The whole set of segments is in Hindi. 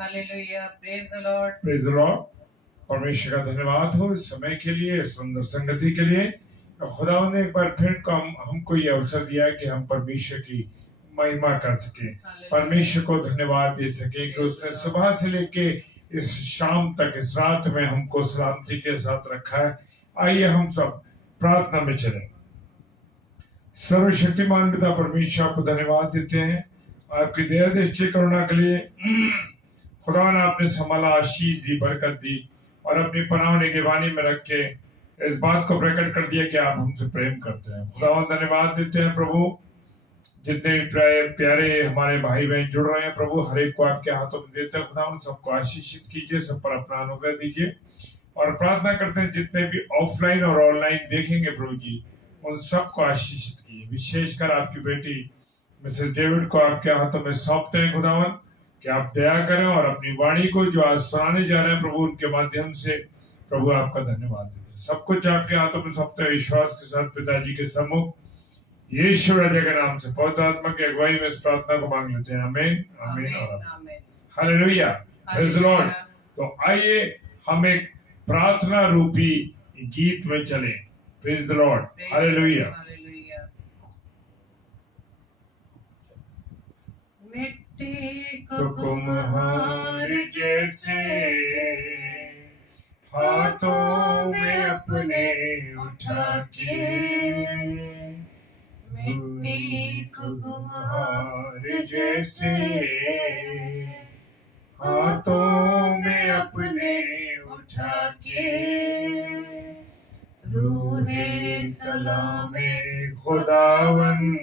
Hallelujah, praise the Lord, praise the Lord. परमेश्वर का धन्यवाद हो इस समय के लिए, सुंदर संगति के लिए। खुदा ने एक बार फिर हमको ये अवसर दिया कि हम परमेश्वर की महिमा कर सके, परमेश्वर को धन्यवाद दे सके कि उसने सुबह से लेके इस शाम तक, इस रात में हमको सलामती के साथ रखा है। आइए हम सब प्रार्थना में चलें। सर्वशक्तिमान पिता परमेश्वर, आपको धन्यवाद देते हैं आपकी दया दृष्टि करुणा के लिए। खुदा ने आपने संभाला, आशीष दी, बरकत दी और अपनी पनाह निगरानी में रख के इस बात को प्रकट कर दिया कि आप हमसे प्रेम करते हैं। खुदा धन्यवाद देते हैं प्रभु, जितने प्यारे हमारे भाई बहन जुड़ रहे हैं प्रभु, हर एक को आपके हाथों में देते हैं। खुदा उन सबको आशीषित कीजिए, सब पर अपना अनुग्रह दीजिए और प्रार्थना करते हैं जितने भी ऑफलाइन और ऑनलाइन देखेंगे प्रभु जी, उन सबको आशीषित कीजिए। विशेषकर आपकी बेटी मिसेस डेविड को आपके हाथों में सौंपते हैं खुदावन, कि आप दया करें और अपनी वाणी को जो आज सुनाने जा रहे हैं प्रभु, उनके माध्यम से प्रभु आपका धन्यवाद देते हैं। सब कुछ आपके हाथों में सौंपते हैं विश्वास के साथ पिताजी के सम्मुख, यीशु राजा के नाम से पवित्र आत्मा की अगुवाई में इस प्रार्थना को मांग लेते हैं। आमीन, आमीन और आमीन। Hallelujah, praise the Lord. तो आइए हम एक प्रार्थना रूपी गीत में चलें। Praise the Lord, hallelujah. मिट्टी को कुम्हार जैसे हाथों में अपने उठा के, मिट्टी को कुम्हार जैसे हाथों में अपने उठा के, रूहे कला में खुदावन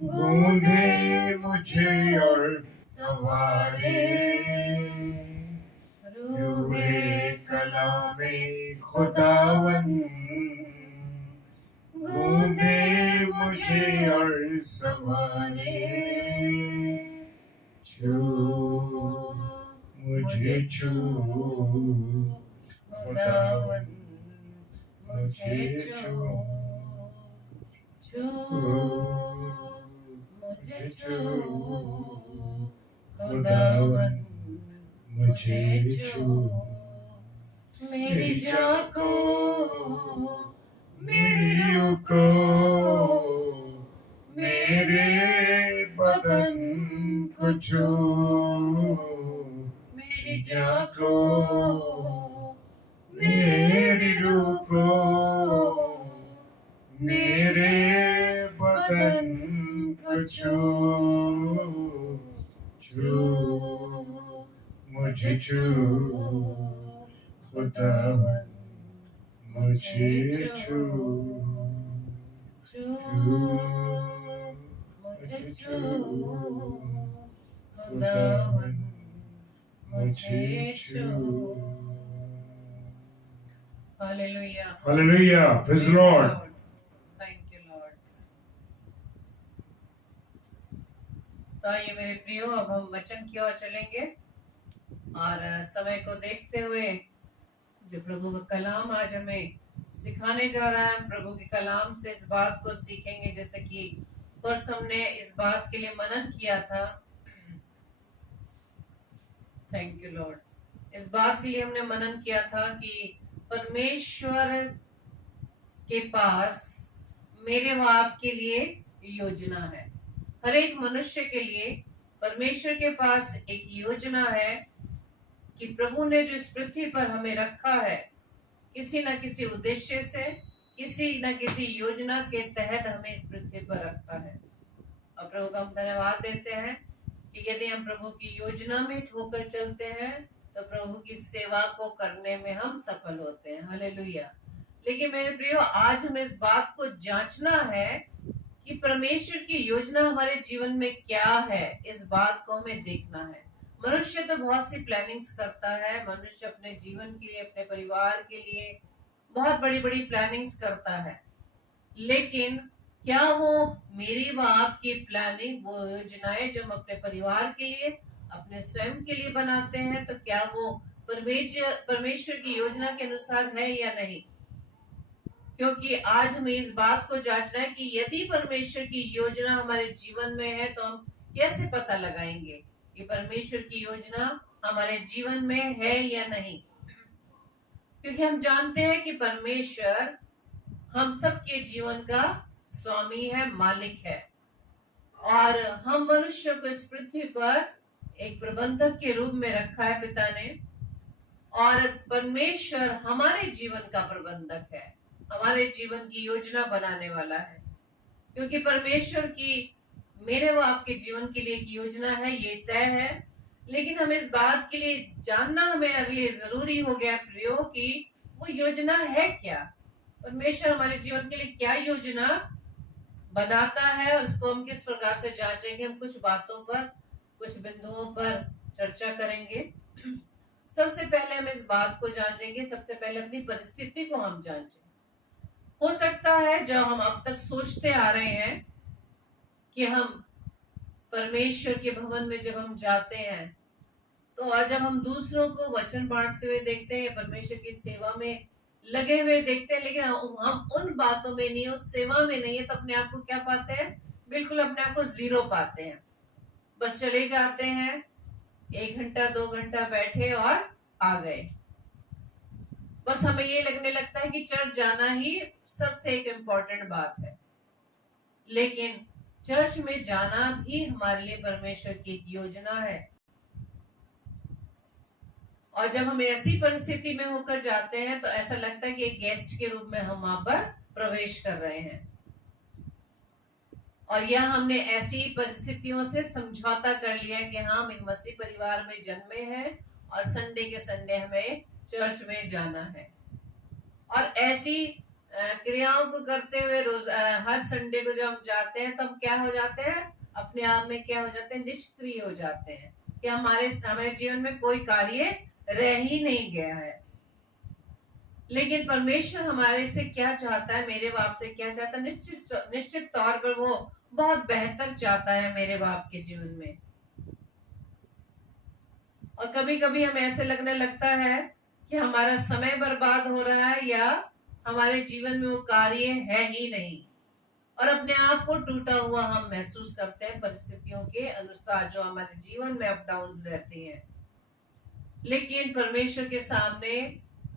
गूंधे मुझे और सवारे, रूहे कला में खुदावन गूंधे मुझे और सवारे, छू मुझे छू खुदावन मुझे छू, मुझे छू खुदावन मुझे छू, मेरी जान को, मेरी रूह को, मेरे बदन को छू, मेरी जान को, मेरी रूह को, मेरे बदन को छू, छू मुझे छू खुदावन मुझे छू, मुझे छू खुदावन मुझे छू। Hallelujah, hallelujah, praise the Lord. Thank you Lord. तो आइए मेरे प्रियो, अब हम वचन की ओर चलेंगे और समय को देखते हुए जो प्रभु का कलाम आज हमें सिखाने जा रहा है, प्रभु के कलाम से इस बात को सीखेंगे। जैसे कि परसों हमने इस बात के लिए मनन किया था, थैंक यू लॉर्ड, इस बात के लिए हमने मनन किया था कि परमेश्वर के पास मेरे व आपके लिए योजना है। हर एक मनुष्य के लिए परमेश्वर के पास एक योजना है कि प्रभु ने जो इस पृथ्वी पर हमें रखा है, किसी न किसी उद्देश्य से, किसी न किसी योजना के तहत हमें इस पृथ्वी पर रखा है। और प्रभु का हम धन्यवाद देते हैं कि यदि हम प्रभु की योजना में होकर चलते हैं तो प्रभु की सेवा को करने में हम सफल होते हैं। हालेलुया। लेकिन मेरे प्रियो, आज हमें इस बात को जांचना है कि परमेश्वर की योजना हमारे जीवन में क्या है। इस बात को हमें देखना है। मनुष्य तो बहुत सी प्लानिंग्स करता है, मनुष्य अपने जीवन के लिए, अपने परिवार के लिए बहुत बड़ी बड़ी प्लानिंग्स करता है, लेकिन क्या वो मेरी व आपकी प्लानिंग, वो योजनाएं जो हम अपने परिवार के लिए, अपने स्वयं के लिए बनाते हैं, तो क्या वो परमेश्वर की योजना के अनुसार है या नहीं? क्योंकि आज हमें इस बात को जांचना है कि यदि परमेश्वर की योजना हमारे जीवन में है तो हम कैसे पता लगाएंगे कि परमेश्वर की योजना हमारे जीवन में है या नहीं। क्योंकि हम जानते हैं कि परमेश्वर हम सबके जीवन का स्वामी है, मालिक है, और हम मनुष्य को इस पृथ्वी पर एक प्रबंधक के रूप में रखा है पिता ने। और परमेश्वर हमारे जीवन का प्रबंधक है, हमारे जीवन की योजना बनाने वाला है। क्योंकि परमेश्वर की मेरे व आपके जीवन के लिए एक योजना है, ये तय है। लेकिन हमें इस बात के लिए जानना हमें लिए जरूरी हो गया प्रियो कि वो योजना है क्या। परमेश्वर हमारे जीवन के लिए क्या योजना बनाता है और उसको हम किस प्रकार से जांचेंगे। हम कुछ बातों पर, कुछ बिंदुओं पर चर्चा करेंगे। सबसे पहले हम इस बात को जांचेंगे, सबसे पहले अपनी परिस्थिति को हम जांचें। हो सकता है जो हम अब तक सोचते आ रहे हैं कि हम परमेश्वर के भवन में जब हम जाते हैं तो और जब हम दूसरों को वचन बांटते हुए देखते हैं, परमेश्वर की सेवा में लगे हुए देखते हैं, लेकिन हम उन बातों में नहीं, उस सेवा में नहीं है, तो अपने आप को क्या पाते हैं? बिल्कुल अपने आप को जीरो पाते हैं। बस चले जाते हैं, 1 घंटा 2 घंटा बैठे और आ गए। बस हमें ये लगने लगता है कि चर्च जाना ही सबसे एक इम्पोर्टेंट बात है। लेकिन चर्च में जाना भी हमारे लिए परमेश्वर की एक योजना है। और जब हम ऐसी परिस्थिति में होकर जाते हैं तो ऐसा लगता है कि एक गेस्ट के रूप में हम वहां पर प्रवेश कर रहे हैं। और यह हमने ऐसी परिस्थितियों से समझौता कर लिया है कि हम एक मसीह परिवार में जन्मे हैं और संडे के संडे हमें चर्च में जाना है। और ऐसी क्रियाओं को करते हुए रोज हर संडे को जब हम जाते हैं तो हम क्या हो जाते हैं? अपने आप में क्या हो जाते हैं? निष्क्रिय हो जाते हैं कि हमारे जीवन में कोई कार्य रह ही नहीं गया है। लेकिन परमेश्वर हमारे से क्या चाहता है, मेरे बाप से क्या चाहता है? निश्चित तौर पर वो बहुत बेहतर चाहता है मेरे बाप के जीवन में। और कभी कभी हमें ऐसे लगने लगता है कि हमारा समय बर्बाद हो रहा है या हमारे जीवन में वो कार्य है ही नहीं, और अपने आप को टूटा हुआ हम महसूस करते हैं परिस्थितियों के अनुसार जो हमारे जीवन में अप डाउन्स रहती हैं। लेकिन परमेश्वर के सामने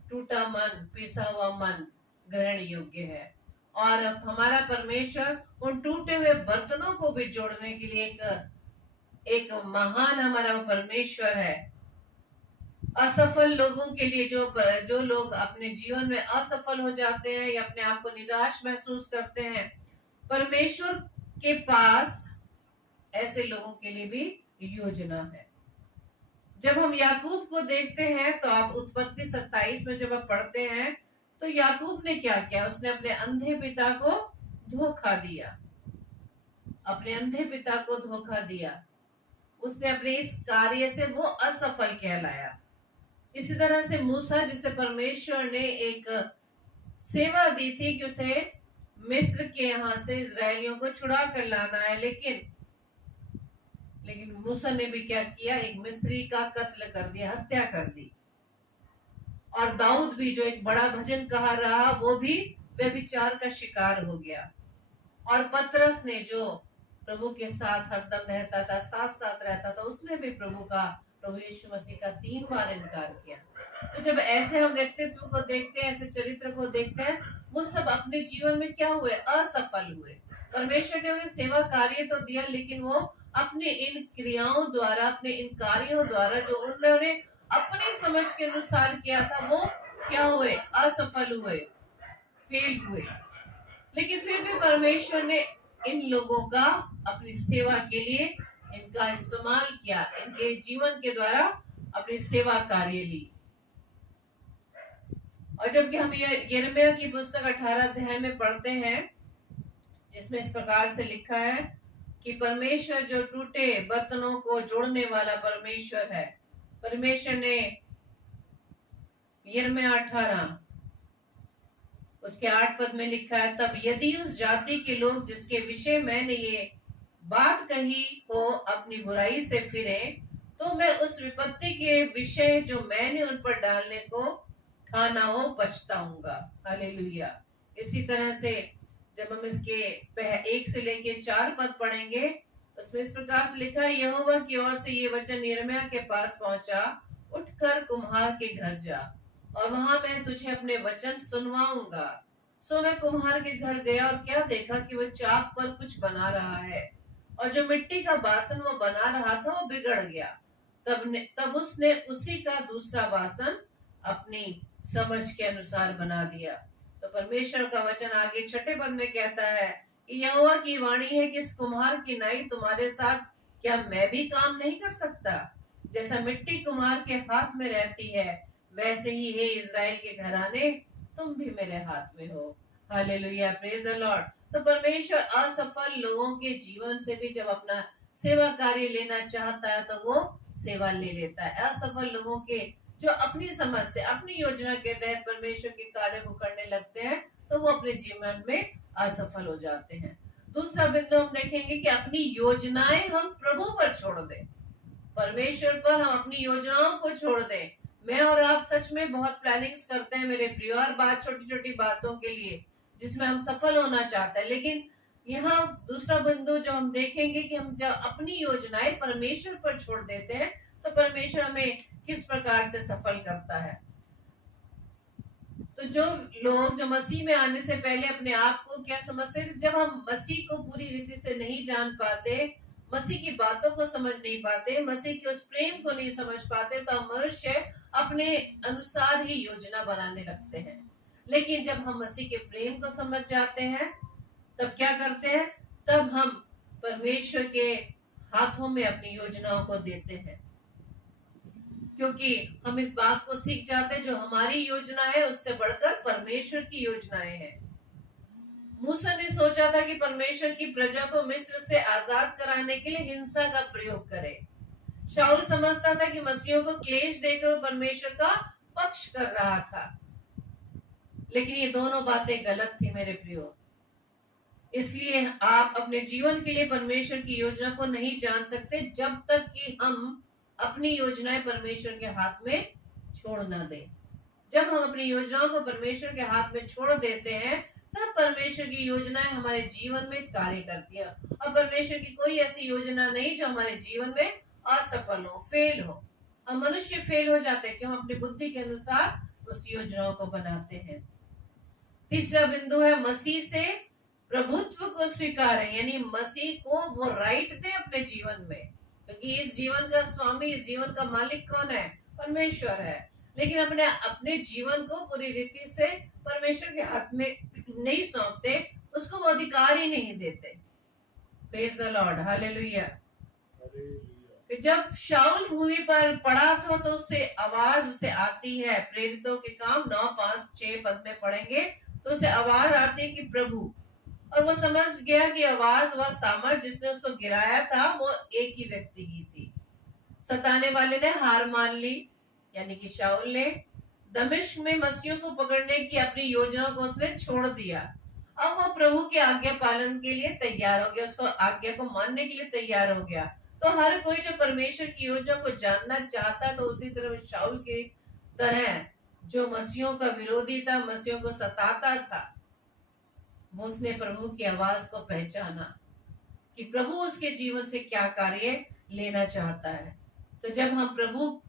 टूटा मन, पिसा हुआ मन ग्रहण योग्य है। और हमारा परमेश्वर उन टूटे हुए बर्तनों को भी जोड़ने के लिए एक महान हमारा परमेश्वर है। असफल लोगों के लिए, जो लोग अपने जीवन में असफल हो जाते हैं या अपने आप को निराश महसूस करते हैं, परमेश्वर के पास ऐसे लोगों के लिए भी योजना है। जब हम याकूब को देखते हैं तो आप उत्पत्ति 27 में जब आप पढ़ते हैं तो याकूब ने क्या किया? उसने अपने अंधे पिता को धोखा दिया, अपने अंधे पिता को धोखा दिया। उसने अपने इस कार्य से वो असफल कहलाया। इसी तरह से मूसा, जिसे परमेश्वर ने एक सेवा दी थी कि उसे मिस्र के यहाँ से इजरायलियों को छुड़ा कर लाना है, लेकिन मूसा ने भी क्या किया? एक मिस्री का कत्ल कर दिया, हत्या कर दी। और दाऊद भी, जो एक बड़ा भजनकार रहा, वो भी व्यभिचार का शिकार हो गया। और पतरस ने, जो प्रभु के साथ हरदम रहता था, साथ साथ रहता था, उसने भी प्रभु यीशु मसीह का 3 बार इनकार किया। तो जब ऐसे हम व्यक्तित्व को देखते हैं, ऐसे चरित्र को देखते हैं, वो सब अपने जीवन में क्या हुए? असफल हुए। परमेश्वर ने उन्हें सेवा कार्य तो दिया, लेकिन वो अपने इन क्रियाओं द्वारा, अपने इन कार्यों द्वारा जो उन्होंने अपनी समझ के अनुसार किया था, वो क्या हुए? असफल हुए, फेल हुए। लेकिन फिर भी परमेश्वर ने इन लोगों का अपनी सेवा के लिए इनका इस्तेमाल किया, इनके जीवन के द्वारा अपनी सेवा कार्य ली। और जबकि हम यिर्मयाह की पुस्तक 18 अध्याय में पढ़ते हैं, जिसमें इस प्रकार से लिखा है कि परमेश्वर जो टूटे बर्तनों को जोड़ने वाला परमेश्वर है। परमेश्वर ने यिर्मयाह 18 उसके 8 पद में लिखा है, तब यदि उस जाति के लोग जिसके विषय मैंने ये बात कही हो अपनी बुराई से फिरे, तो मैं उस विपत्ति के विषय जो मैंने उन पर डालने को ठाना हो पछताऊंगा। हालेलुया। इसी तरह से जब हम इसके 1 से लेके 4 पद पढ़ेंगे उसमें इस प्रकार से लिखा है, यहोवा की ओर से ये वचन यिर्मयाह के पास पहुंचा, उठकर कुम्हार के घर जा और वहां मैं तुझे अपने वचन सुनवाऊंगा। सो मैं कुम्हार के घर गया और क्या देखा कि वो चाक पर कुछ बना रहा है, और जो मिट्टी का बासन वो बना रहा था वो बिगड़ गया। तब उसने उसी का दूसरा बासन अपनी समझ के अनुसार बना दिया। तो परमेश्वर का वचन आगे छठे पद में कहता है कि यहोवा की वाणी है कि इस कुम्हार की नाई तुम्हारे साथ क्या मैं भी काम नहीं कर सकता? जैसा मिट्टी कुम्हार के हाथ में रहती है, वैसे ही हे इज़राइल के घराने, तुम भी मेरे हाथ में हो। Hallelujah, praise the Lord. तो परमेश्वर असफल लोगों के जीवन से भी जब अपना सेवा कार्य लेना चाहता है तो वो सेवा ले लेता है। असफल लोगों के जो अपनी समझ से अपनी योजना के तहत परमेश्वर के कार्य को करने लगते हैं तो वो अपने जीवन में असफल हो जाते हैं। दूसरा बिंदु हम देखेंगे कि अपनी योजनाएं हम प्रभु पर छोड़ दें। परमेश्वर पर हम अपनी योजनाओं को छोड़ दें। मैं और आप सच में बहुत प्लानिंग्स करते हैं मेरे प्रिय, हर बात छोटी छोटी बातों के लिए जिसमें हम सफल होना चाहते हैं, लेकिन यहाँ दूसरा बिंदु जब हम देखेंगे कि हम जब अपनी योजनाएं परमेश्वर पर छोड़ देते हैं तो परमेश्वर हमें किस प्रकार से सफल करता है। तो जो लोग जो मसीह में आने से पहले अपने आप को क्या समझते थे, जब हम मसीह को पूरी रीति से नहीं जान पाते, मसीह की बातों को समझ नहीं पाते, मसीह के उस प्रेम को नहीं समझ पाते, तो हम मनुष्य अपने अनुसार ही योजना बनाने लगते हैं। लेकिन जब हम मसीह के प्रेम को समझ जाते हैं तब क्या करते हैं, तब हम परमेश्वर के हाथों में अपनी योजनाओं को देते हैं, क्योंकि हम इस बात को सीख जाते हैं जो हमारी योजना है उससे बढ़कर परमेश्वर की योजनाएं हैं। मूसा ने सोचा था कि परमेश्वर की प्रजा को मिस्र से आजाद कराने के लिए हिंसा का प्रयोग करे। शाऊल समझता था कि मसीहों को क्लेश देकर परमेश्वर का पक्ष कर रहा था, लेकिन ये दोनों बातें गलत थी मेरे प्रियो। इसलिए आप अपने जीवन के लिए परमेश्वर की योजना को नहीं जान सकते जब तक कि हम अपनी योजनाएं परमेश्वर के हाथ में छोड़ ना दें। जब हम अपनी योजनाओं को परमेश्वर के हाथ में छोड़ देते हैं तब परमेश्वर की योजनाएं हमारे जीवन में कार्य करती है, और परमेश्वर की कोई ऐसी योजना नहीं जो हमारे जीवन में असफल हो, फेल हो। हम मनुष्य फेल हो जाते हैं कि हम अपनी बुद्धि के अनुसार उस योजनाओं को बनाते हैं। तीसरा बिंदु है मसीह से प्रभुत्व को स्वीकारें, यानी मसीह को वो राइट दे अपने जीवन में, क्योंकि इस जीवन का स्वामी, इस जीवन का मालिक कौन है? परमेश्वर है। लेकिन अपने अपने जीवन को पूरी रीति से परमेश्वर के हाथ में नहीं सौंपते, उसको वो अधिकार ही नहीं देते। Praise the Lord, hallelujah. जब शाऊल भूमि पर पड़ा था तो उससे आवाज उसे आती है, प्रेरितों के काम 9-5-6 पद में पढ़ेंगे तो उसे आवाज आती है कि प्रभु, और वो समझ गया कि आवाज वह सामर्थ जिसने उसको गिराया था वो एक ही व्यक्ति की थी। सताने वाले ने हार मान ली, यानी कि शाऊल ने दमिश्क में मसीहों को पकड़ने की अपनी योजना को उसने छोड़ दिया। अब वो प्रभु के आज्ञा पालन के लिए तैयार हो गया, उसको आज्ञा को मानने के लिए तैयार हो गया। तो हर कोई जो परमेश्वर की योजना को जानना चाहता है तो उसी तरह शाऊल की तरह जो मसीहों का विरोधी था, मसीहों को सताता था, वो उसने प्रभु की आवाज को पहचाना कि प्रभु उसके जीवन से क्या कार्य लेना चाहता है। तो जब हम प्रभु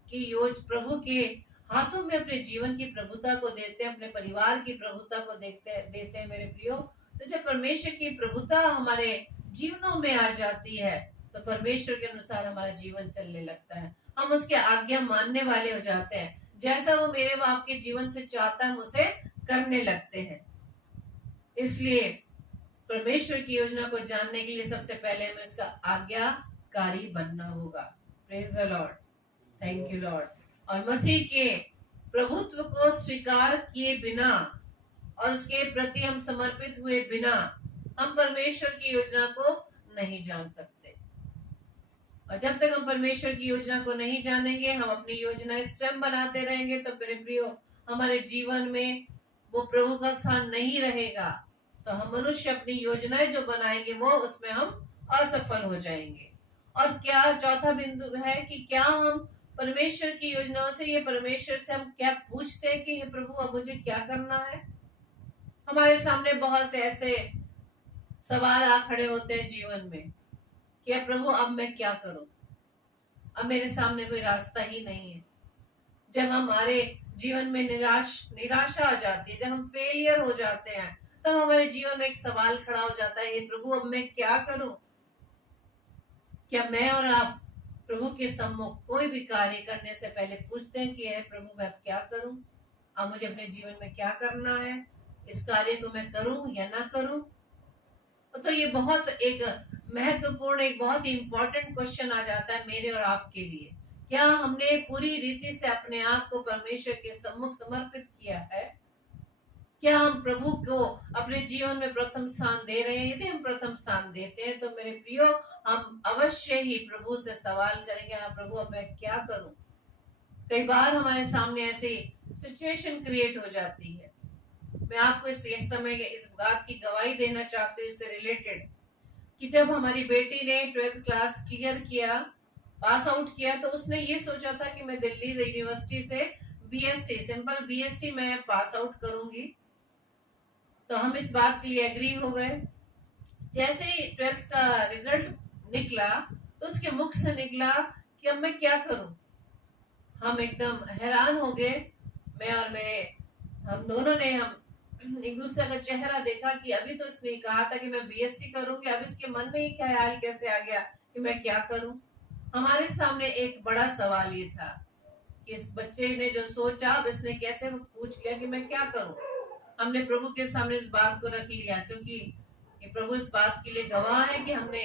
के हाथों में अपने जीवन की प्रभुता को देते हैं, अपने परिवार की प्रभुता को देते हैं मेरे प्रियो, तो जब परमेश्वर की प्रभुता हमारे जीवनों में आ जाती है तो परमेश्वर के अनुसार हमारा जीवन चलने लगता है। हम उसके आज्ञा मानने वाले हो जाते हैं, जैसा वो मेरे व आपके जीवन से चाहता है हम उसे करने लगते हैं। इसलिए परमेश्वर की योजना को जानने के लिए सबसे पहले हमें उसका आज्ञाकारी बनना होगा। Praise the Lord, thank you Lord. और मसीह के प्रभुत्व को स्वीकार किए बिना और उसके प्रति हम समर्पित हुए बिना हम परमेश्वर की योजना को नहीं जान सकते। और जब तक हम परमेश्वर की योजना को नहीं जानेंगे, हम अपनी योजनाएं स्वयं बनाते रहेंगे, तो मेरे प्रियो हमारे जीवन में वो प्रभु का स्थान नहीं रहेगा। तो हम मनुष्य अपनी योजनाएं जो बनाएंगे वो उसमें हम असफल हो जाएंगे। और क्या चौथा बिंदु है कि क्या हम परमेश्वर की योजनाओं से, ये परमेश्वर से हम क्या पूछते हैं कि हे प्रभु अब मुझे क्या करना है? हमारे सामने बहुत से ऐसे सवाल आ खड़े होते हैं जीवन में कि प्रभु अब मैं क्या करूं, अब मेरे सामने कोई रास्ता ही नहीं है। जब हमारे जीवन में निराशा आ जाती है, जब हम फेलियर हो जाते हैं, तब हमारे जीवन में एक सवाल खड़ा हो जाता है, हे प्रभु अब मैं क्या करूं। क्या मैं और आप प्रभु के सम्मुख कोई भी कार्य करने से पहले पूछते हैं कि हे प्रभु मैं अब क्या करूं, अब मुझे अपने जीवन में क्या करना है, इस कार्य को मैं करूं या ना करूं? तो ये बहुत एक महत्वपूर्ण, एक बहुत ही इंपॉर्टेंट क्वेश्चन आ जाता है मेरे और आपके लिए। क्या हमने पूरी रीति से अपने आप को परमेश्वर के सम्मुख समर्पित किया है? क्या हम प्रभु को अपने जीवन में प्रथम स्थान दे रहे हैं? यदि हम प्रथम स्थान देते हैं तो मेरे प्रियो, हम अवश्य ही प्रभु से सवाल करेंगे, हाँ प्रभु अब मैं क्या करूं। कई बार हमारे सामने ऐसी सिचुएशन क्रिएट हो जाती है। मैं आपको इस समय इस बात की गवाही देना चाहती हूँ इससे रिलेटेड, कि जब हमारी बेटी ने 12th क्लास क्लियर किया, पास आउट किया, तो उसने ये सोचा था कि मैं दिल्ली यूनिवर्सिटी से बीएससी, सिंपल बीएससी मैं पास आउट करूंगी। तो हम इस बात के लिए एग्री हो गए। जैसे ही 12th का रिजल्ट निकला तो उसके मुख से निकला कि अब मैं क्या करूं। हम एकदम हैरान हो गए, मैं और हम दोनों ने हम एक दूसरे का चेहरा देखा कि अभी तो इसने कहा था कि मैं बीएससी करूंगी, अब इसके मन में ये ख्याल कैसे आ गया कि मैं क्या करूं। हमारे सामने एक बड़ा सवाल ये था कि इस बच्चे ने जो सोचा, अब इसने कैसे पूछ लिया कि मैं क्या करूं। हमने प्रभु के सामने इस बात को रख लिया, क्योंकि प्रभु इस बात के लिए गवाह है कि हमने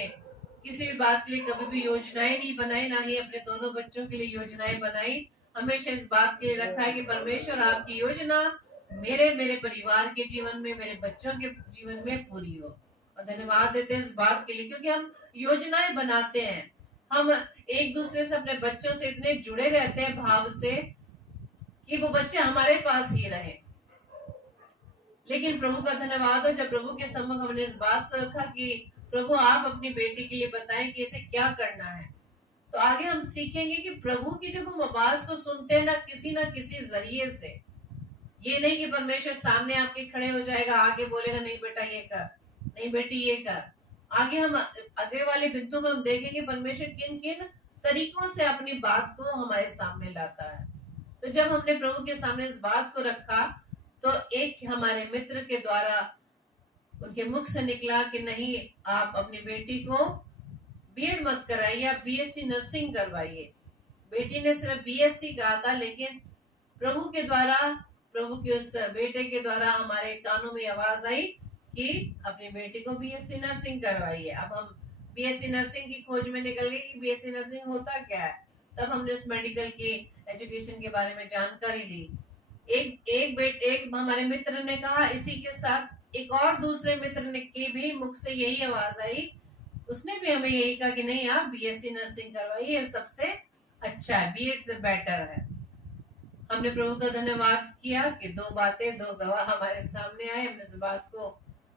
किसी भी बात के लिए कभी भी योजनाएं नहीं बनाई, ना ही अपने दोनों बच्चों के लिए योजनाएं बनाई। हमेशा इस बात के लिए रखा है कि परमेश्वर आपकी योजना मेरे परिवार के जीवन में, मेरे बच्चों के जीवन में पूरी हो। और धन्यवाद देते हैं इस बात के लिए, क्योंकि हम योजनाएं बनाते हैं, हम एक दूसरे से, अपने बच्चों से इतने जुड़े रहते हैं भाव से कि वो बच्चे हमारे पास ही रहे। लेकिन प्रभु का धन्यवाद हो, जब प्रभु के सम्मुख हमने इस बात को रखा कि प्रभु आप अपनी बेटी के लिए बताएं कि इसे क्या करना है, तो आगे हम सीखेंगे कि प्रभु की जब हम आवाज को सुनते हैं ना किसी जरिए से, ये नहीं कि परमेश्वर सामने आपके खड़े हो जाएगा, आगे बोलेगा नहीं बेटा ये कर, नहीं बेटी ये कर। आगे वाले बिंदु में हम देखेंगे परमेश्वर किन किन तरीकों से अपनी बात को हमारे सामने लाता है। तो जब हमने प्रभु के सामने इस बात को रखा तो एक हमारे मित्र के द्वारा उनके मुख से निकला कि नहीं, आप अपनी बेटी को बीएड मत कराइए, आप बीएससी नर्सिंग करवाइए। बेटी ने सिर्फ बीएससी कहा था, लेकिन प्रभु के द्वारा, प्रभु के उस बेटे के द्वारा हमारे कानों में आवाज आई कि अपनी बेटी को बीएससी नर्सिंग करवाइए। अब हम बीएससी नर्सिंग की खोज में निकल गए कि बीएससी नर्सिंग होता क्या है। तब हमने उस मेडिकल की एजुकेशन के बारे में जानकारी ली। एक हमारे मित्र ने कहा, इसी के साथ एक और दूसरे मित्र ने के भी मुख से यही आवाज आई, उसने भी हमें यही कहा कि नहीं आप बीएससी नर्सिंग करवाइए, सबसे अच्छा है, बीएड से बेटर है। हमने प्रभु का धन्यवाद किया कि दो गवाह हमारे सामने आए। हमने इस बात को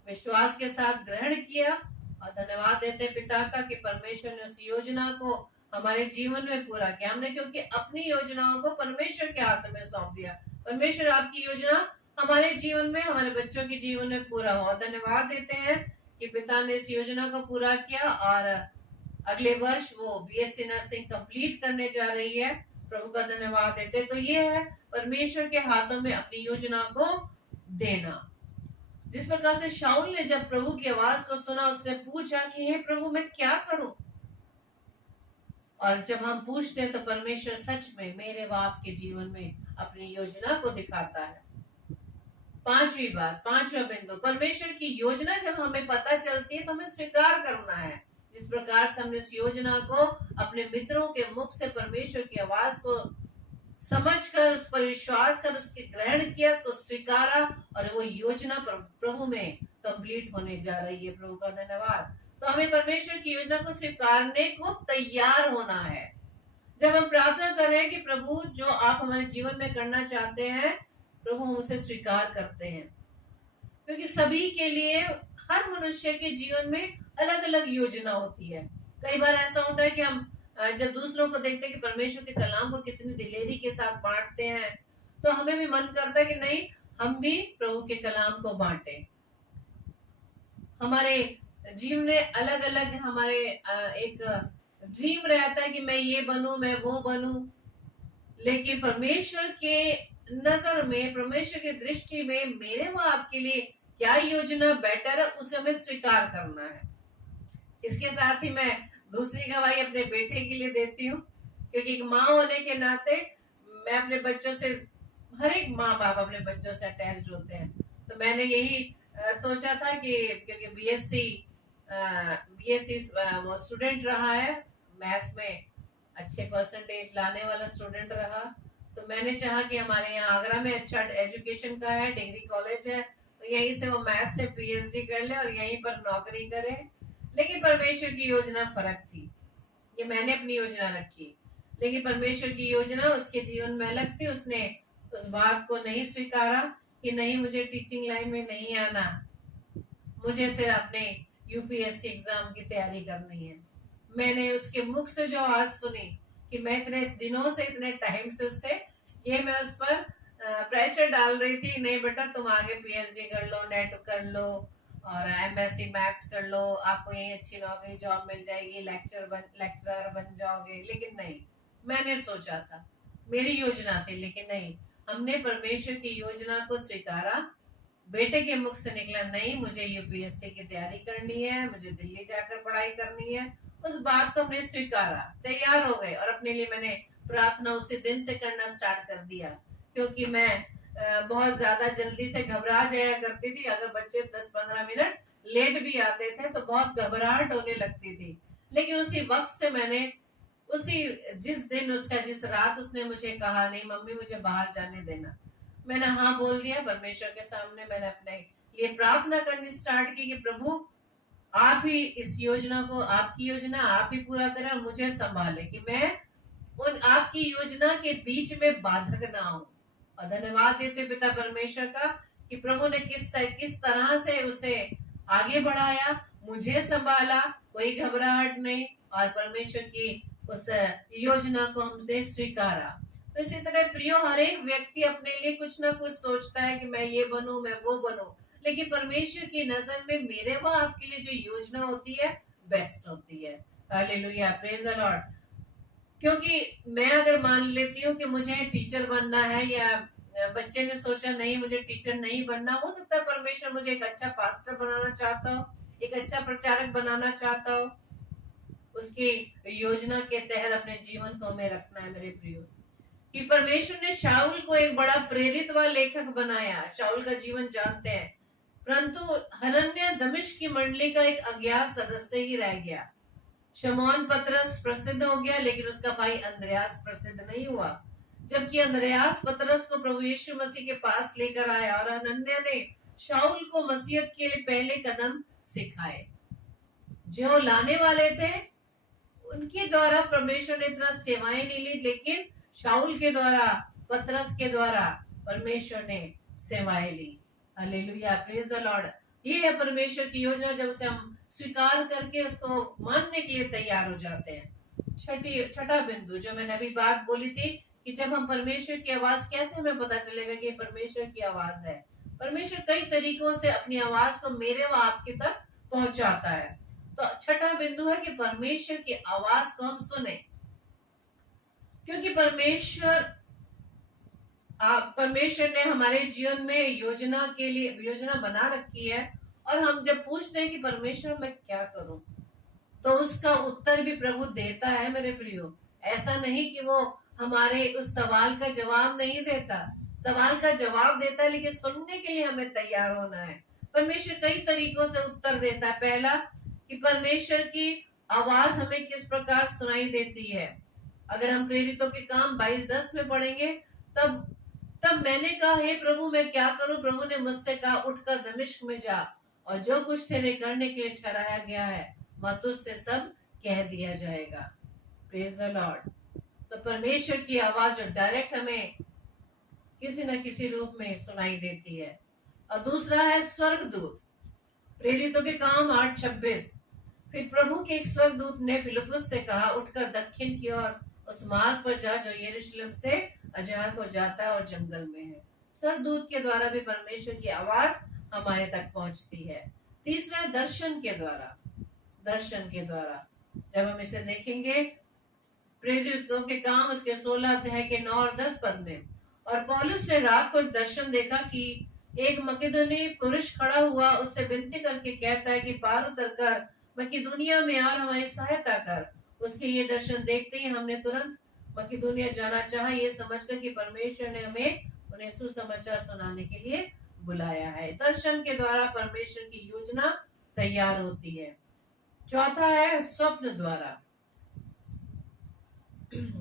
विश्वास के साथ ग्रहण किया और धन्यवाद देते पिता का कि परमेश्वर ने उस योजना को हमारे जीवन में पूरा किया। हमने क्योंकि अपनी योजनाओं को परमेश्वर के हाथ में सौंप दिया। परमेश्वर आपकी योजना हमारे जीवन में, हमारे बच्चों के जीवन में पूरा हो। धन्यवाद देते हैं कि पिता ने इस योजना को पूरा किया और अगले वर्ष वो बीएससी नर्सिंग कंप्लीट करने जा रही है। प्रभु का धन्यवाद देते। तो ये है परमेश्वर के हाथों में अपनी योजना को देना। जिस प्रकार से शाऊल ने जब प्रभु की आवाज को सुना, उसने पूछा कि हे प्रभु मैं क्या करूं। और जब हम पूछते हैं तो परमेश्वर सच में मेरे व आपके जीवन में अपनी योजना को दिखाता है। पांचवा बिंदु, परमेश्वर की योजना जब हमें पता चलती है तो हमें स्वीकार करना है। जिस प्रकार से हमने इस योजना को अपने मित्रों के मुख से परमेश्वर की आवाज को समझकर, उस पर विश्वास कर, उसके ग्रहण किया, उसको स्वीकारा और वो योजना प्रभु में कंप्लीट होने जा रही है। प्रभु का धन्यवाद। तो हमें परमेश्वर की योजना को स्वीकारने को तैयार होना है। जब हम प्रार्थना कर रहे हैं कि प्रभु जो आप हमारे जीवन में करना चाहते हैं, प्रभु हम उसे स्वीकार करते हैं, क्योंकि सभी के लिए, हर मनुष्य के जीवन में अलग अलग योजना होती है। कई बार ऐसा होता है कि हम जब दूसरों को देखते हैं कि परमेश्वर के कलाम को कितनी दिलेरी के साथ बांटते हैं, तो हमें भी मन करता है कि नहीं, हम भी प्रभु के कलाम को बांटें। हमारे जीवन में अलग अलग हमारे एक ड्रीम रहता है कि मैं ये बनूं, मैं वो बनूं, लेकिन परमेश्वर के नजर में, परमेश्वर की दृष्टि में मेरे वो आपके लिए क्या योजना बेटर है, उसे हमें स्वीकार करना है। इसके साथ ही मैं दूसरी गवाही अपने बेटे के लिए देती हूँ, क्योंकि एक माँ होने के नाते मैं अपने बच्चों से, हर एक माँ बाप अपने बच्चों से अटैच्ड होते हैं। तो मैंने यही सोचा था कि क्योंकि बीएससी वो स्टूडेंट रहा है, मैथ्स में अच्छे परसेंटेज लाने वाला स्टूडेंट रहा, तो मैंने चाहा कि हमारे यहाँ आगरा में अच्छा एजुकेशन का है, डिग्री कॉलेज है, तो यहीं से वो मैथ्स में पीएचडी कर ले और यहीं पर नौकरी करे। लेकिन परमेश्वर की योजना फर्क थी, ये मैंने अपनी योजना रखी, लेकिन परमेश्वर की योजना उसके जीवन में अलग थी। उसने उस बात को नहीं स्वीकारा कि नहीं, मुझे टीचिंग लाइन में नहीं आना, मुझे सिर्फ अपने यूपीएससी एग्जाम की तैयारी करनी है। मैंने उसके मुख से जो आवाज सुनी कि मैं इतने दिनों से, इतने टाइम से उससे ये मैं उस पर प्रेशर डाल रही थी, नहीं बेटा तुम आगे पीएचडी कर लो, नेट कर लो और एमएससी मैथ्स कर लो, आपको यही अच्छी नौकरी जॉब मिल जाएगी, लेक्चरर बन जाओगे। लेकिन नहीं, मैंने सोचा था, मेरी योजना थी, लेकिन नहीं, हमने परमेश्वर की योजना को स्वीकारा। बेटे के मुख से निकला नहीं, मुझे यूपीएससी की तैयारी करनी है, मुझे दिल्ली जाकर पढ़ाई करनी है। उस बात को हमने स्वीकारा, तैयार हो गए और अपने लिए मैंने प्रार्थना उसी दिन से करना स्टार्ट कर दिया, क्योंकि मैं बहुत ज्यादा जल्दी से घबरा जाया करती थी। अगर बच्चे 10-15 मिनट लेट भी आते थे तो बहुत घबराहट होने लगती थी। लेकिन उसी वक्त से मैंने उसी जिस दिन उसका, जिस रात उसने मुझे कहा नहीं मम्मी मुझे बाहर जाने देना, मैंने हाँ बोल दिया परमेश्वर के सामने। मैंने अपने लिए प्रार्थना करनी स्टार्ट की कि प्रभु आप ही इस योजना को, आपकी योजना आप ही पूरा करें और मुझे संभाले, कि मैं उन आपकी योजना के बीच में बाधक ना हूं। और धन्यवाद देते पिता परमेश्वर का कि प्रभु ने किस तरह से उसे आगे बढ़ाया, मुझे संभाला, कोई घबराहट नहीं, और परमेश्वर की उस योजना को हमने स्वीकारा। तो इसी तरह प्रियो, हर एक व्यक्ति अपने लिए कुछ ना कुछ सोचता है कि मैं ये बनूं, मैं वो बनूं, लेकिन परमेश्वर की नजर में मेरे व आपके लिए जो योजना होती है बेस्ट होती है। Hallelujah, praise the Lord. क्योंकि मैं अगर मान लेती हूँ कि मुझे टीचर बनना है, या बच्चे ने सोचा नहीं मुझे टीचर नहीं बनना, हो सकता है परमेश्वर मुझे एक अच्छा पास्टर बनाना चाहता हो, एक अच्छा प्रचारक बनाना चाहता हो, उसकी योजना के तहत अपने जीवन को हमें रखना है। मेरे प्रियो, कि परमेश्वर ने शाऊल को एक बड़ा प्रेरित व लेखक बनाया, शाऊल का जीवन जानते हैं, परंतु हनन्याह दमिश्क की मंडली का एक अज्ञात सदस्य ही रह गया। शमौन पतरस प्रसिद्ध हो गया, लेकिन उसका भाई अंद्रयास प्रसिद्ध नहीं हुआ। जबकि अंद्रयास पतरस को प्रभु यीशु मसीह के पास लेकर आया और हनन्याह ने शाऊल को मसीहत के लिए पहले कदम सिखाए। जो लाने वाले थे उनके द्वारा परमेश्वर ने इतना सेवाएं नहीं ली, लेकिन शाऊल के द्वारा, पतरस के द्वारा परमेश्वर ने सेवाएं ली। Hallelujah, praise the Lord. ये है परमेश्वर की योजना, जब से हम स्वीकार करके उसको मानने के लिए तैयार हो जाते हैं। छठा बिंदु जो मैंने अभी बात बोली थी कि जब हम परमेश्वर की आवाज, कैसे हमें पता चलेगा कि परमेश्वर की आवाज है। परमेश्वर कई तरीकों से अपनी आवाज को मेरे व आपके तक पहुंचाता है। तो छठा बिंदु है कि परमेश्वर की आवाज को हम सुने, क्योंकि परमेश्वर ने हमारे जीवन में योजना के लिए योजना बना रखी है, और हम जब पूछते हैं कि परमेश्वर मैं क्या करूं, तो उसका उत्तर भी प्रभु देता है। मेरे प्रियो, ऐसा नहीं कि वो हमारे उस सवाल का जवाब नहीं देता, सवाल का जवाब देता है, लेकिन सुनने के लिए हमें तैयार होना है। परमेश्वर कई तरीकों से उत्तर देता है। पहला, कि परमेश्वर की आवाज हमें किस प्रकार सुनाई देती है। अगर हम प्रेरितों के काम 22:10 में पढ़ेंगे, तब मैंने कहा हे प्रभु मैं क्या करूं। प्रभु ने मुझसे कहा उठकर दमिश्क में जा, और जो कुछ तेरे करने के लिए ठहराया गया है वह तुझसे सब कह दिया जाएगा। Praise the Lord. तो परमेश्वर की आवाज जो डायरेक्ट हमें किसी न किसी रूप में सुनाई देती है। और दूसरा है स्वर्गदूत। प्रेरितों के काम 8:26। फिर प्रभु के एक स्वर्गदूत ने फिलिप्पुस से कहा उठकर दक्षिण की ओर उस मार्ग पर जा जो यरूशलेम से अजह को जाता है और जंगल में है। स्वर्गदूत के द्वारा भी परमेश्वर की आवाज हमारे तक पहुंचती है। तीसरा है दर्शन के द्वारा। दर्शन के द्वारा जब हम इसे देखेंगे प्रेरितों के काम उसके 16 अध्याय के 9 और 10 पद में, और पौलुस ने रात को एक दर्शन देखा कि एक मकेदोनी पुरुष खड़ा हुआ, उससे विनती करके कहता है कि पार उतर कर मकेदोनिया में और हमारी सहायता कर। उसके ये दर्शन देखते ही हमने तुरंत मकेदोनिया जाना चाहा, ये समझकर कि परमेश्वर ने हमें उन्हें सुसमाचार सुनाने के लिए बुलाया है। दर्शन के द्वारा परमेश्वर की योजना तैयार होती है। चौथा है स्वप्न द्वारा।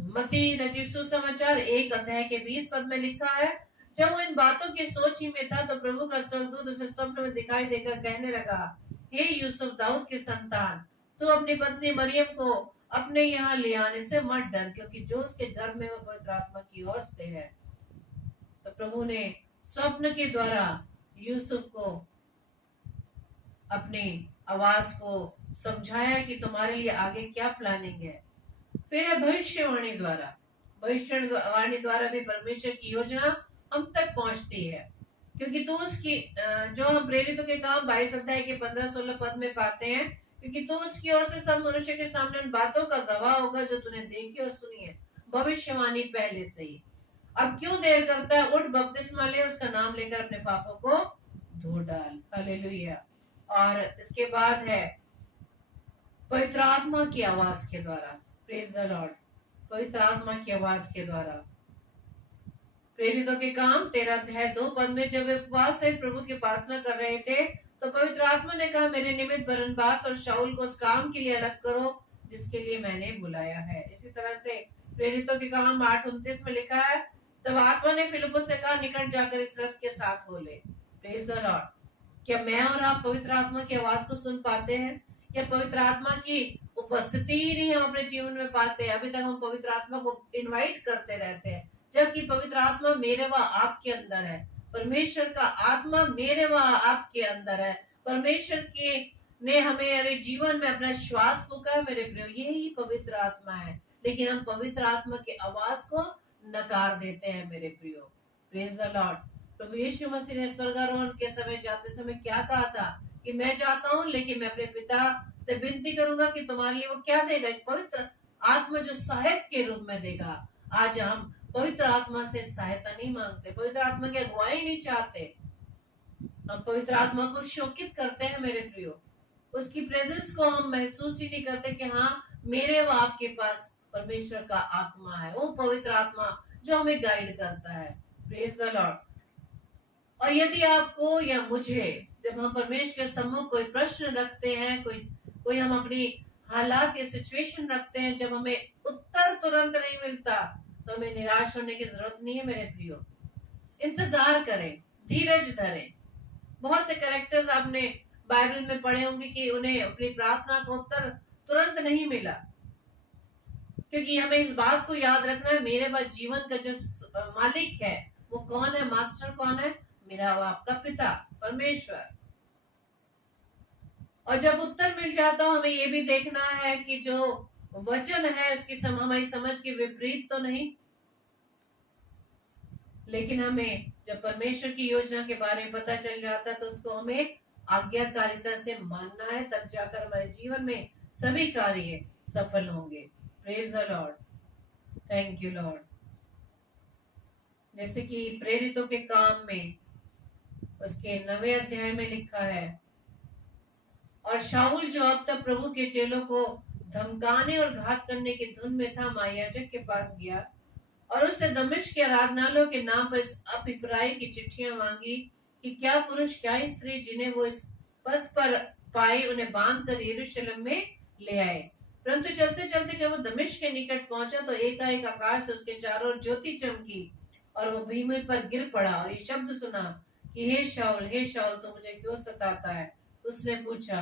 मत्ती रचित सुसमाचार 1 अध्याय के 20 पद में लिखा है, जब वो इन बातों की सोच ही में था तो प्रभु का स्वर्गदूत उसे स्वप्न में दिखाई देकर कहने लगा, हे यूसुफ दाऊद के संतान, तू अपनी पत्नी मरियम को अपने यहाँ ले आने से मत डर, क्योंकि जो उसके गर्भ में वो पवित्र आत्मा की ओर से है। तो प्रभु ने स्वप्न के द्वारा यूसुफ को अपनी आवाज को समझाया कि तुम्हारे लिए आगे क्या प्लानिंग है। फिर है भविष्यवाणी द्वारा। भविष्यवाणी द्वारा भी परमेश्वर की योजना हम तक पहुंचती है, क्योंकि तो उसकी जो हम प्रेरितों के काम 22 अध्याय के 15-16 पद में पाते हैं, क्योंकि तो उसकी ओर से सब मनुष्य के सामने उन बातों का गवाह होगा जो तूने देखी और सुनी है। भविष्यवाणी पहले से ही। अब क्यों देर करता है, उठ बपतिस्मा ले, उसका नाम लेकर अपने पापों को धो डाल। हालेलुया। और इसके बाद है पवित्र आत्मा की आवाज के द्वारा। Praise the Lord. पवित्र आत्मा की आवाज के द्वारा प्रेरितों के काम 13 अध्याय 2 पद में जब वे उपवास सहित प्रभु की उपासना कर रहे थे तो पवित्र आत्मा ने कहा, मेरे निमित्त बरनबास और शाऊल को उस काम के लिए अलग करो जिसके लिए मैंने बुलाया है। इसी तरह से प्रेरितों के काम 8:29 में लिखा है, तब आत्मा ने फिलिप्पुस से कहा, निकट जाकर इस रथ के साथ हो ले। Praise the Lord. क्या मैं और आप पवित्र आत्मा की आवाज को सुन पाते हैं, या पवित्र आत्मा की उपस्थिति ही नहीं हम अपने जीवन में पाते हैं? अभी तक हम पवित्र आत्मा को इनवाइट करते रहते हैं, जबकि पवित्र आत्मा मेरे व आपके अंदर है। परमेश्वर का आत्मा मेरे व आपके अंदर है। परमेश्वर के ने हमें अरे जीवन में अपना श्वास फूका है मेरे प्रियो, यही पवित्र आत्मा है। लेकिन हम पवित्र आत्मा की आवाज को नकार देते हैं मेरे प्रियो। Praise the Lord. प्रभु यीशु मसीह ने स्वर्गारोहण के समय जाते समय क्या कहा था कि मैं जाता हूँ, लेकिन मैं अपने पिता से विनती करूंगा कि तुम्हारे लिए वो क्या देगा, एक पवित्र आत्मा जो सहायक के रूप में देगा। आज हम पवित्र आत्मा से सहायता नहीं मांगते, पवित्र आत्मा की अगुवाई नहीं चाहते, हम पवित्र आत्मा को शोकित करते हैं मेरे प्रियो। उसकी प्रेजेंस को हम महसूस ही नहीं करते कि हाँ मेरे व आपके पास परमेश्वर का आत्मा है, वो पवित्र आत्मा जो हमें गाइड करता है। Praise the Lord. और यदि आपको या मुझे जब हम परमेश्वर के सम्मुख कोई प्रश्न रखते हैं, कोई हम अपनी हालात या सिचुएशन रखते हैं, जब हमें उत्तर तुरंत नहीं मिलता तो हमें निराश होने की जरूरत नहीं है मेरे प्रियो। इंतजार करें, धीरज धरें। बहुत से कैरेक्टर्स आपने बाइबल में पढ़े होंगे कि उन्हें अपनी प्रार्थना का उत्तर तुरंत नहीं मिला, क्योंकि हमें इस बात को याद रखना है मेरे बाद जीवन का जो मालिक है वो कौन है, मास्टर कौन है, मेरा वो आपका पिता परमेश्वर। और जब उत्तर मिल जाता हो हमें ये भी देखना है कि जो वचन है उसकी हमारी समझ के विपरीत तो नहीं, लेकिन हमें जब परमेश्वर की योजना के बारे में पता चल जाता है तो उसको हमें आज्ञाकारिता से मानना है, तब जाकर हमारे जीवन में सभी कार्य सफल होंगे। Praise the Lord. Thank you Lord. जैसे कि प्रेरितों के काम में उसके 9वें अध्याय में लिखा है, और शाऊल जो अब तक प्रभु के चेलों को धमकाने और घात करने की धुन में था, महायाजक के पास गया और उससे दमिश्क के आराधनालयों के नाम पर इस अभिप्राय की चिट्ठियां मांगी कि क्या पुरुष क्या स्त्री जिन्हें वो इस पथ पर पाए उन्हें बांध कर यरूशलेम में ले आए। परंतु चलते चलते जब वो दमिश्क के निकट पहुंचा तो एकाएक आकाश से उसके चारों ओर ज्योति चमकी और वो भूमि पर गिर पड़ा और ये शब्द सुना कि हे शाऊल तो मुझे क्यों सताता है। उसने पूछा,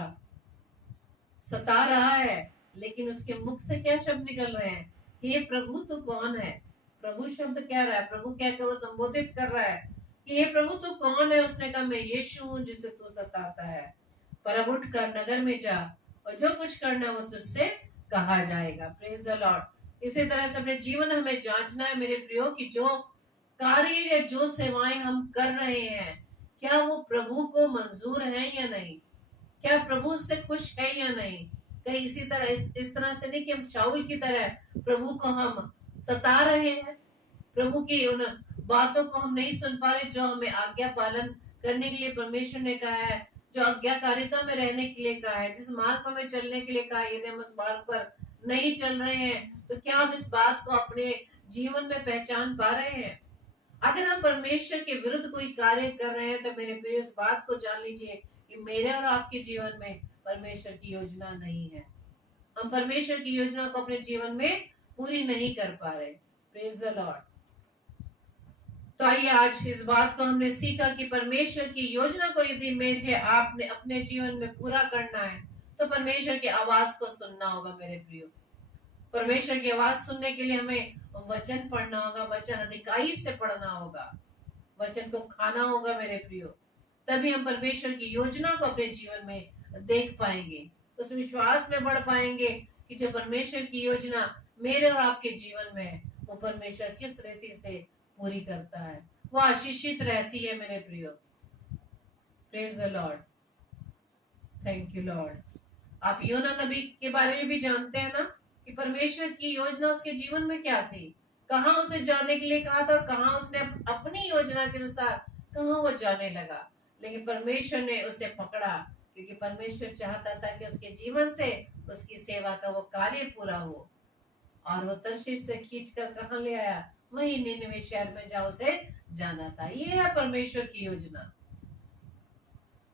सता रहा है, लेकिन उसके मुख से क्या शब्द निकल रहे हैं, हे प्रभु तू कौन है। प्रभु शब्द कह रहा है, प्रभु कहकर वो संबोधित कर रहा है कि हे प्रभु तू कौन है। उसने कहा, मैं यीशु हूँ जिसे तू सताता है, पर अब उठ कर नगर में जा और जो कुछ करना वो तुझसे कहा जाएगा। Praise the Lord. इसी तरह से अपने जीवन हमें जांचना है मेरे प्रियो कि जो कार्य या जो सेवाएं हम कर रहे हैं क्या वो प्रभु को मंजूर है या नहीं। क्या प्रभु उससे खुश है या नहीं। कहीं इसी तरह इस तरह से नहीं कि हम शाऊल की तरह प्रभु को हम सता रहे हैं, प्रभु की उन बातों को हम नहीं सुन पा रहे जो हमें आज्ञा पालन करने के लिए परमेश्वर ने कहा है, जो आज्ञाकारिता में रहने के लिए कहा है, जिस मार्ग पर हमें चलने के लिए कहा है। यदि हम उस मार्ग पर नहीं चल रहे हैं तो क्या हम इस बात को अपने जीवन में पहचान पा रहे हैं। अगर हम परमेश्वर के विरुद्ध कोई कार्य कर रहे हैं तो मेरे प्रिय इस बात को जान लीजिए कि मेरे और आपके जीवन में परमेश्वर की योजना नहीं है। हम परमेश्वर की योजना को अपने जीवन में पूरी नहीं कर पा रहे। Praise the Lord. तो आइए आज इस बात को हमने सीखा कि परमेश्वर की योजना को यदि मुझे आपने अपने जीवन में पूरा करना है तो परमेश्वर की आवाज को सुनना होगा मेरे प्रियो। परमेश्वर की आवाज सुनने के लिए हमें वचन पढ़ना होगा, वचन अधिकाई से पढ़ना होगा, वचन को खाना होगा मेरे प्रियो। तभी हम परमेश्वर की योजना को अपने जीवन में देख पाएंगे, उस विश्वास में बढ़ पाएंगे कि जो परमेश्वर की योजना मेरे और आपके जीवन में है वो परमेश्वर किस रीति से पूरी करता है, वो आशीषित रहती है मेरे प्रियो। Praise the Lord, thank you Lord. आप योना नबी के बारे में भी जानते हैं ना कि परमेश्वर की योजना उसके जीवन में क्या थी, कहां उसे जाने के लिए कहा था और कहां उसने अपनी योजना के अनुसार कहां वो जाने लगा। लेकिन परमेश्वर ने उसे पकड़ा क्योंकि परमेश्वर चाहता था कि उसके जीवन से उसकी सेवा का वो कार्य पूरा हो। और वो तर्शीश से खींचकर कहां ले आया, वही निनवे शहर में जहां उसे जाना था। ये है परमेश्वर की योजना।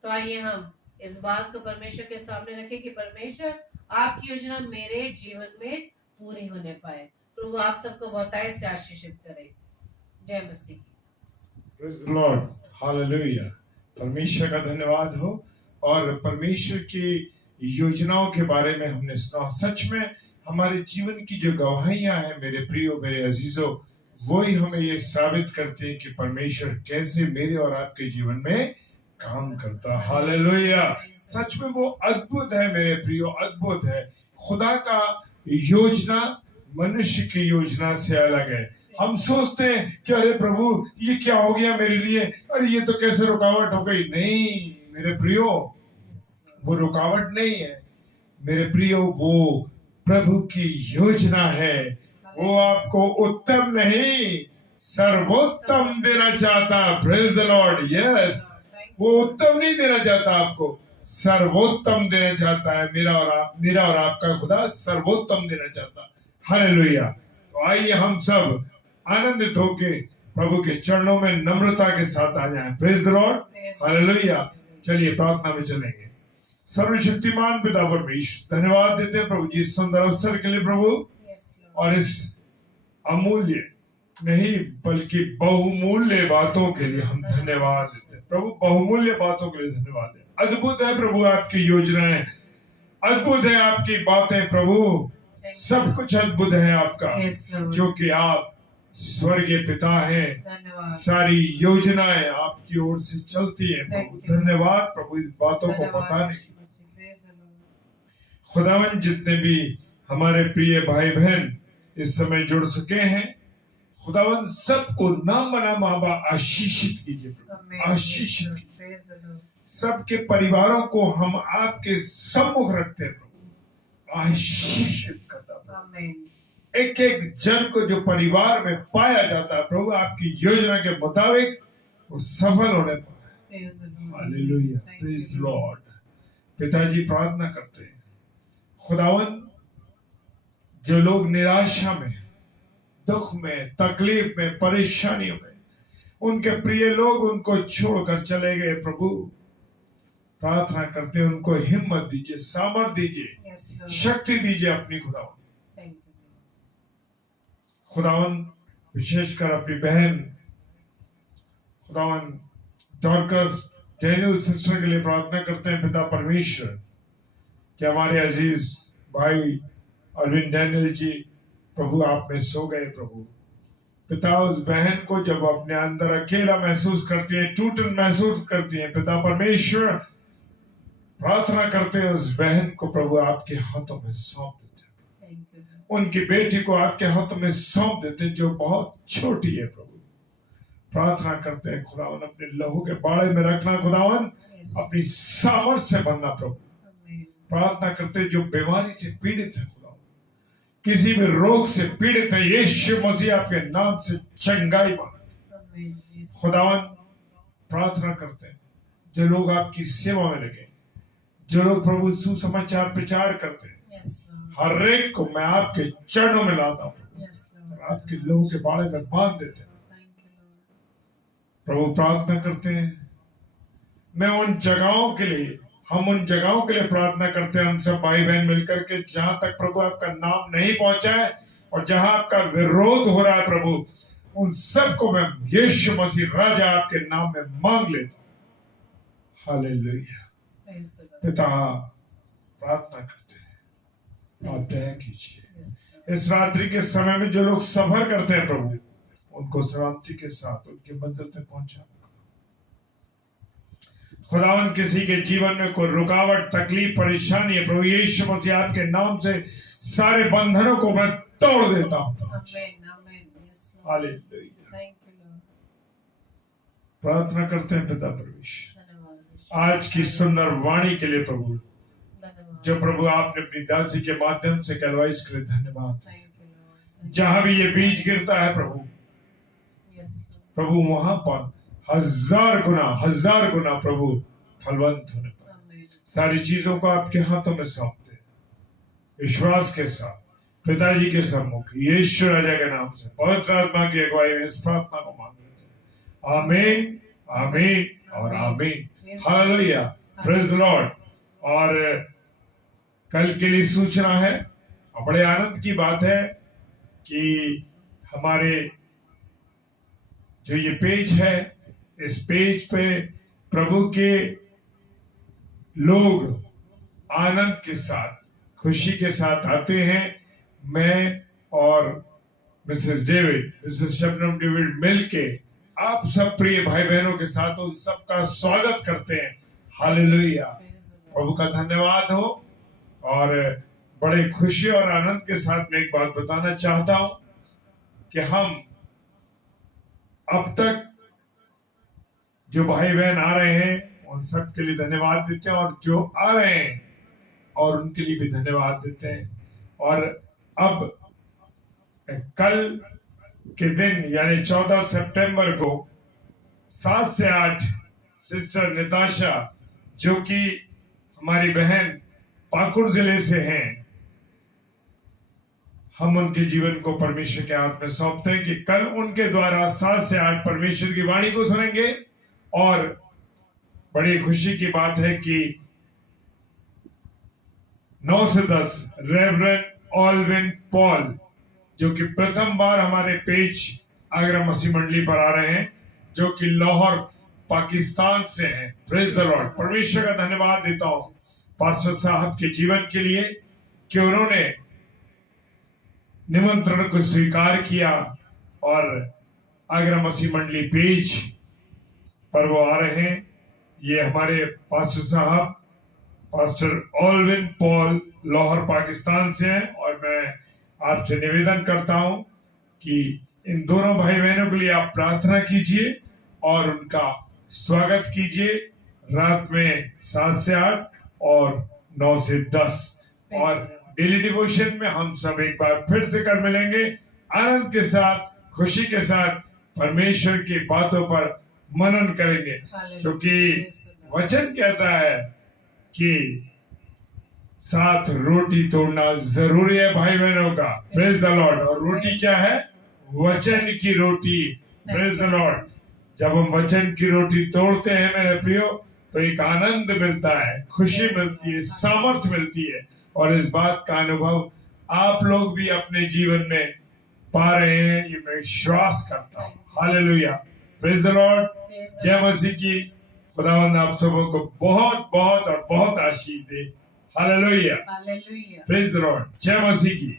तो आइए हम इस बात को परमेश्वर के सामने रखें कि परमेश्वर आपकी योजना मेरे जीवन में पूरी होने पाए। प्रभु आप सबको बहुतायत से आशीषित करे। जय मसीह। Praise the Lord, hallelujah. परमेश्वर का धन्यवाद हो। और परमेश्वर की योजनाओं के बारे में हमने सुना। सच में हमारे जीवन की जो गवाहियां हैं मेरे प्रियो, मेरे अजीजों, वही हमें ये साबित करते हैं कि परमेश्वर कैसे मेरे और आपके जीवन में काम करता है। हालेलुया। सच में वो अद्भुत है मेरे प्रियो, अद्भुत है। खुदा का योजना मनुष्य की योजना से अलग है। हम सोचते हैं कि अरे प्रभु ये क्या हो गया मेरे लिए, अरे ये तो कैसे रुकावट हो गई। नहीं मेरे प्रियो, वो रुकावट नहीं है मेरे प्रियो, वो प्रभु की योजना है। वो आपको उत्तम नहीं सर्वोत्तम देना चाहता। Praise the Lord. यस, वो उत्तम नहीं देना चाहता, आपको सर्वोत्तम देना चाहता है। मेरा और आपका खुदा सर्वोत्तम देना चाहता। हालेलुया। तो आइए हम सब आनंदित होके प्रभु के चरणों में नम्रता के साथ आ जाएं। Praise the Lord, hallelujah. चलिए प्रार्थना में चलेंगे। सर्वशक्तिमान पिता परमेश्वर, धन्यवाद देते हैं प्रभु जी इस सुंदर अवसर के लिए प्रभु, और इस अमूल्य नहीं बल्कि बहुमूल्य बातों के लिए हम धन्यवाद देते हैं प्रभु। बहुमूल्य बातों के लिए धन्यवाद है। अद्भुत है प्रभु आपकी योजनाएं, अद्भुत है आपकी बातें प्रभु, सब कुछ अद्भुत है आपका, क्योंकि आप स्वर्गीय पिता हैं। सारी योजनाएं आपकी ओर से चलती हैं प्रभु। धन्यवाद प्रभु इस बातों को बताने की। खुदावन जितने भी हमारे प्रिय भाई बहन इस समय जुड़ सके हैं, खुदावन सबको नाम नाम आशीषित कीजिए, आशीषित कीजिए। सबके परिवारों को हम आपके सम्मुख रखते हैं प्रभु, आशीषित करता। एक एक जन को जो परिवार में पाया जाता है प्रभु, आपकी योजना के मुताबिक वो सफल होने पाए। Hallelujah, praise Lord. पिताजी प्रार्थना करते हैं खुदावन, जो लोग निराशा में, दुख में, तकलीफ में, परेशानियों में, उनके प्रिय लोग उनको छोड़कर चले गए प्रभु, प्रार्थना करते हैं उनको हिम्मत दीजिए, सामर्थ दीजिए, शक्ति दीजिए अपनी खुदावन। खुदावन विशेषकर अपनी बहन खुदावन डॉर्कस डैनियल सिस्टर के लिए प्रार्थना करते हैं पिता परमेश्वर कि हमारे अजीज भाई अरविंद डैनियल जी प्रभु आप में सो गए प्रभु। पिता उस बहन को जब अपने अंदर अकेला महसूस करती है, टूटन महसूस करती है, पिता परमेश्वर प्रार्थना करते हैं उस बहन को प्रभु आपके हाथों में सौंप देते हैं, उनकी बेटी को आपके हाथों में सौंप देते हैं जो बहुत छोटी है प्रभु। प्रार्थना करते हैं खुदावन अपने लहू के बाड़े में रखना खुदावन, अपनी सामर्थ से बनना प्रभु। प्रार्थना करते हैं जो बीमारी से पीड़ित है खुदावन, किसी भी रोग से पीड़ित है, यीशु मसीह आपके नाम से चंगाई मांगते खुदावन। प्रार्थना करते हैं जो लोग आपकी सेवा में लगे, जो लोग प्रभु सुसमाचार प्रचार करते हैं, हर एक को मैं आपके चरणों में लाता हूँ और आपके लोगों के बाड़े में बांध देते हैं प्रभु। प्रार्थना करते हैं मैं उन जगहों के लिए, हम उन जगहों के लिए प्रार्थना करते हैं, हम सब भाई बहन मिलकर के, जहां तक प्रभु आपका नाम नहीं पहुंचा है और जहां आपका विरोध हो रहा है प्रभु, उन सबको मैं यीशु मसीह राजा आपके नाम में मांग लेता हूं। हालेलुया। पिता प्रार्थना करते हैं आप दया कीजिए इस रात्रि के समय में जो लोग सफर करते हैं प्रभु, उनको शांति के साथ उनकी मंजिल तक पहुंचा। खुदावन किसी के जीवन में कोई रुकावट, तकलीफ, परेशानी है प्रभु, यीशु मसीह आपके नाम से सारे बंधनों को मैं तोड़ देता हूं। हालेलुया। प्रार्थना करते हैं पिता परमेश्वर आज की सुंदर वाणी के लिए प्रभु, जो प्रभु आपने अपनी दासी के माध्यम से कहलवाई, इसके लिए धन्यवाद। जहां भी ये बीज गिरता है प्रभु, प्रभु वहां पर हजार गुना प्रभु फलवंत होने पर सारी चीजों को आपके हाथों में सौंपते विश्वास के साथ पिताजी के सम्मुख यीशु राजा के नाम से पवित्र आत्मा की अगुवाई में इस प्रार्थना को मांग लेते हैं। आमीन, आमीन और आमीन। Hallelujah, praise the Lord. और कल के लिए सूचना है, बड़े आनंद की बात है कि हमारे जो ये पेज है, इस पेज पे प्रभु के लोग आनंद के साथ, खुशी के साथ आते हैं। मैं और Mrs David, Mrs Shabnam David मिलके आप सब प्रिय भाई बहनों के साथ उन सबका स्वागत करते हैं। हालेलुया, प्रभु का धन्यवाद हो। और बड़े खुशी और आनंद के साथ मैं एक बात बताना चाहता हूं कि हम अब तक जो भाई बहन आ रहे हैं उन सब के लिए धन्यवाद देते हैं, और जो आ रहे हैं और उनके लिए भी धन्यवाद देते हैं। और अब कल के दिन यानी 14 सितंबर को 7 से 8 सिस्टर निताशा, जो कि हमारी बहन पाकुड़ जिले से हैं, हम उनके जीवन को परमेश्वर के हाथ में सौंपते हैं कि कल उनके द्वारा 7 से 8 परमेश्वर की वाणी को सुनेंगे। और बड़ी खुशी की बात है कि 9 से 10 रेवरेंड ऑलविन पॉल, जो कि प्रथम बार हमारे पेज आगरा मसीह मंडली पर आ रहे हैं, जो कि लाहौर पाकिस्तान से हैं। Praise the Lord. परमेश्वर का धन्यवाद देता हूं पास्टर साहब के जीवन के लिए कि उन्होंने निमंत्रण को स्वीकार किया और आगरा मसीह मंडली पेज पर वो आ रहे हैं। ये हमारे पास्टर साहब पास्टर ऑलविन पॉल लाहौर पाकिस्तान से हैं। और मैं आपसे निवेदन करता हूं कि इन दोनों भाई बहनों के लिए आप प्रार्थना कीजिए और उनका स्वागत कीजिए रात में 7 से 8 और 9 से 10। और डेली डिवोशन में हम सब एक बार फिर से कर मिलेंगे, आनंद के साथ, खुशी के साथ परमेश्वर की बातों पर मनन करेंगे, क्योंकि वचन कहता है कि साथ रोटी तोड़ना जरूरी है भाई बहनों का। Praise the Lord. और रोटी क्या है? वचन की रोटी। Praise the Lord. जब हम वचन की रोटी तोड़ते हैं मेरे प्रियो, तो एक आनंद मिलता है, खुशी मिलती है, सामर्थ मिलती है। और इस बात का अनुभव आप लोग भी अपने जीवन में पा रहे हैं, ये मैं विश्वास करता हूँ। Hallelujah, praise the Lord. जय मसीह की। खुदावंद आप सबों को बहुत बहुत और बहुत आशीष दे। Hallelujah, praise the Lord. जय मसीह की।